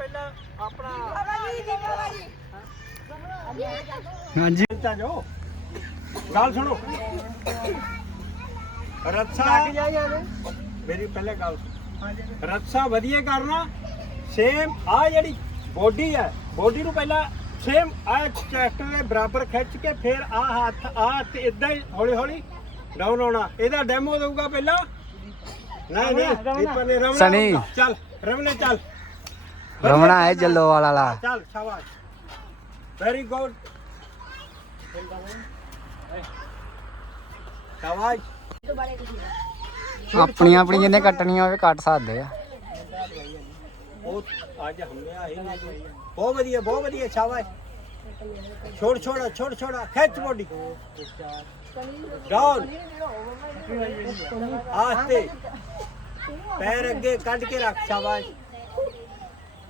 ਪਹਿਲਾਂ ਆਪਣਾ ਹਾਂਜੀ। ਇੱਦਾਂ ਜਾਓ। ਗੱਲ ਸੁਣੋ। ਰੱਸਾ ਮੇਰੀ ਪਹਿਲੇ ਗੱਲ ਸੁਣ। ਰੱਸਾ ਵਧੀਆ ਕਰਨਾ ਸੇਮ ਆ ਜਿਹੜੀ ਬੋਡੀ ਹੈ ਬੋਡੀ ਨੂੰ ਪਹਿਲਾਂ ਸੇਮ ਆ ਟਰੈਕਟਰ ਦੇ ਬਰਾਬਰ ਖਿੱਚ ਕੇ ਫਿਰ ਆ ਹੱਥ ਆ ਤੇ ਇਦਾਂ ਹੀ ਹੌਲੀ ਹੌਲੀ ਡਾਊਨ ਆਉਣਾ। ਇਹਦਾ ਡੈਮੋ ਦਊਗਾ ਪਹਿਲਾਂ। ਨਹੀਂ ਨਹੀਂ ਨੇ ਸਨੀ। ਚੱਲ ਰਮਣੇ ਚੱਲ। ਰਮਣਾ ਹੈ ਜੱਲੋ ਵਾਲਾ ਚੱਲ ਸ਼ਾਬਾਸ਼। ਵੈਰੀ ਗੁੱਡ ਸ਼ਾਬਾਸ਼। ਆਪਣੀ ਆਪਣੀ ਜਿਹਨੇ ਕੱਟਣੀਆਂ ਹੋਵੇ ਕੱਟ ਸਕਦੇ ਆ। ਬਹੁਤ ਅੱਜ ਹਮਲੇ ਆਏ ਨੇ ਬਹੁਤ ਵਧੀਆ ਬਹੁਤ ਵਧੀਆ ਸ਼ਾਬਾਸ਼। ਛੋੜ ਛੋੜਾ ਛੋੜ ਛੋੜਾ ਖਿੱਚ ਬੋਡੀ। ਡਾਊਨ। ਆਸਤੇ। ਪੈਰ ਅੱਗੇ ਕੱਢ ਕੇ ਰੱਖ ਸ਼ਾਬਾਸ਼।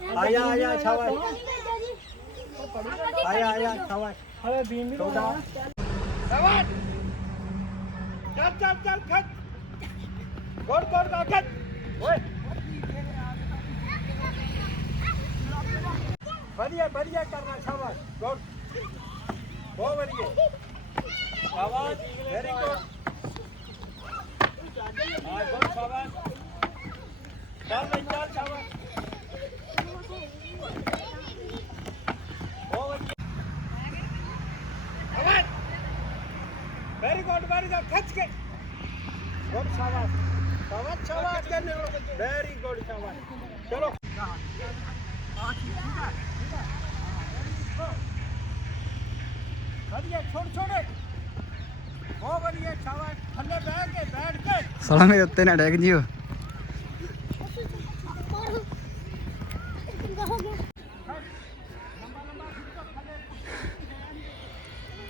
ਆਇਆ ਆਇਆ ਸ਼ਾਬਾਸ਼। ਆਇਆ ਆਇਆ ਸ਼ਾਬਾਸ਼। ਹਲੇ ਬੀਨ ਛੋਟਾ ਸ਼ਾਬਾਸ਼। ਚੱਲ ਚੱਲ ਚੱਲ ਖਿੱਚ। ਗੋੜ ਗੋੜ ਗੋੜ ਖਿੱਚ। ਓਏ। ਵਧੀਆ ਵਧੀਆ ਕਰਨਾ ਸ਼ਾਬਾਸ਼। ਗੁੱਡ ਬਹੁਤ ਵਧੀਆ। ਸ਼ਾਬਾਸ਼। ਵੈਰੀ ਗੁੱਡ ਹਾਂ ਗੁੱਡ ਸ਼ਾਬਾਸ਼ ਚੱਲ ਬਈ ਚੱਲ ਸ਼ਾਬਾਸ਼ ਬਹੁਤ ਵਧੀਆ ਸ਼ਾਬਾਸ਼ ਵੈਰੀ ਗੁੱਡ ਖਿੱਚ ਕੇ। ਗੁੱਡ ਸ਼ਾਬਾਸ਼। ਸ਼ਾਬਾਸ਼ ਸ਼ਾਬਾਸ਼ ਕਰਨੇ ਵੈਰੀ ਗੁੱਡ ਸ਼ਾਬਾਸ਼। ਚਲੋ। ਵਧੀਆ, ਛੋੜ, ਛੋੜੇ। ਬਹੁਤ ਵਧੀਆ, ਸ਼ਾਬਾਸ਼। ਥੱਲੇ ਬਹਿ ਕੇ, ਬੈਠ ਕੇ। ਸਾਲਾ ਮੇਰੇ ਉੱਤੇ ਨਾ ਡੈਗ ਜਿਓ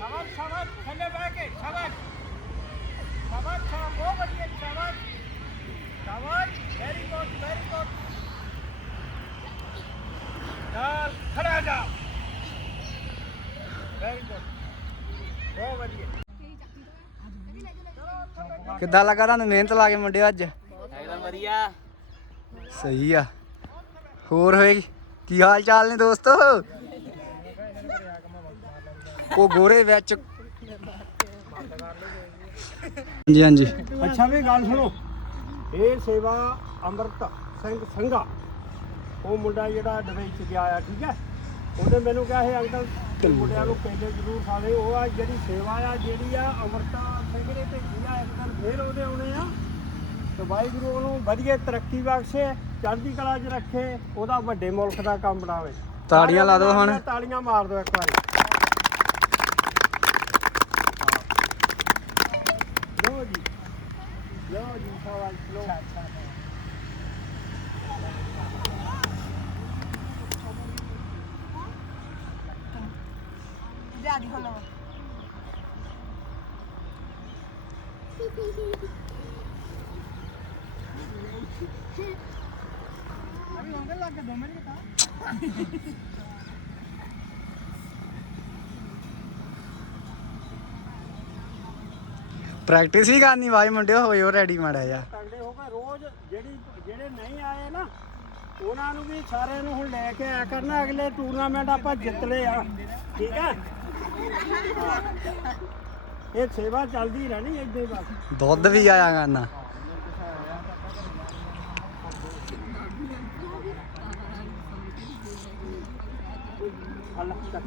ਸ਼ਾਬਾਸ਼ ਸ਼ਾਬਾਸ਼ ਥੱਲੇ ਬਹਿ ਕੇ ਸ਼ਾਬਾਸ਼ ਸ਼ਾਬਾਸ਼ ਸ਼ਾਬਾਸ਼ ਬਹੁਤ ਵਧੀਆ ਸ਼ਾਬਾਸ਼ ਸ਼ਾਬਾਸ਼ ਵੈਰੀ ਗੁੱਡ ਵੈਰੀ ਗੁੱਡ ਚੱਲ ਖੜਾ ਜਾ ਕਿੱਦਾਂ ਲੱਗਾ ਤੁਹਾਨੂੰ ਮਿਹਨਤ ਲਾ ਕੇ ਮੁੰਡਿਓ ਅੱਜ? ਇੱਕਦਮ ਵਧੀਆ। ਸਹੀ ਆ। ਹੋਰ ਹੋਏ ਕੀ ਹਾਲ ਚਾਲ ਨੇ ਦੋਸਤੋ? ਉਹ ਗੋਰੇ ਵਿੱਚ। ਹਾਂਜੀ ਹਾਂਜੀ। ਅੱਛਾ ਵੀ ਗੱਲ ਸੁਣੋ। ਇਹ ਸੇਵਾ ਅੰਮ੍ਰਿਤ ਸਿੰਘ ਸੰਘਾ। ਉਹ ਮੁੰਡਾ ਜਿਹੜਾ ਦੁਬਈ ਚ ਗਿਆ ਆ ਠੀਕ ਹੈ? ਉਹਨੇ ਮੈਨੂੰ ਕਿਹਾ ਸੀ ਅੰਕਲ ਤੇ ਮੁੰਡਿਆਂ ਨੂੰ ਕੇਲੇ ਜ਼ਰੂਰ ਖਾਵੇ ਉਹ ਆ ਜਿਹੜੀ ਸੇਵਾ ਆ ਜਿਹੜੀ ਆ ਅੰਮ੍ਰਿਤਾ ਸਿੰਘ ਨੇ ਭੇਜੀ ਆ ਇੱਕ ਦਿਨ ਫੇਰ ਉਹਦੇ ਆਉਣੇ ਆ। ਤੇ ਵਾਹਿਗੁਰੂ ਉਹਨੂੰ ਵਧੀਆ ਤਰੱਕੀ ਬਖਸ਼ੇ ਚੜ੍ਹਦੀ ਕਲਾ 'ਚ ਰੱਖੇ ਉਹਦਾ ਵੱਡੇ ਮੁਲਕ ਦਾ ਕੰਮ ਬਣਾਵੇ। ਤਾੜੀਆਂ ਲਾ ਦਿਓ ਹੁਣ। ਤਾੜੀਆਂ ਮਾਰ ਦਿਓ ਇੱਕ ਵਾਰੀ। ਲੋ ਜੀ। ਲੋ ਜੀ ਪ੍ਰੈਕਟਿਸ ਹੀ ਕਰਨੀ ਵਾਈ ਮੁੰਡਿਓ ਹੋਇਓ ਰੈਡੀ ਮਾੜਾ ਜਾ ਤਗੜੇ ਹੋ ਕੇ ਰੋਜ਼ ਜਿਹੜੀ ਜਿਹੜੇ ਨਹੀਂ ਆਏ ਨਾ ਉਹਨਾਂ ਨੂੰ ਵੀ ਸਾਰਿਆਂ ਨੂੰ ਹੁਣ ਲੈ ਕੇ ਆਇਆ ਕਰਨਾ ਅਗਲੇ ਟੂਰਨਾਮੈਂਟ ਆਪਾਂ ਜਿੱਤ ਲਏ ਆ। ਠੀਕ ਹੈ ਇਹ ਸੇਵਾ ਚੱਲਦੀ ਰਹਿਣੀ ਏਦਾਂ ਬਸ। ਦੁੱਧ ਵੀ ਆਇਆ ਕਰਨਾ ਅੱਲਾ ਚੱਕ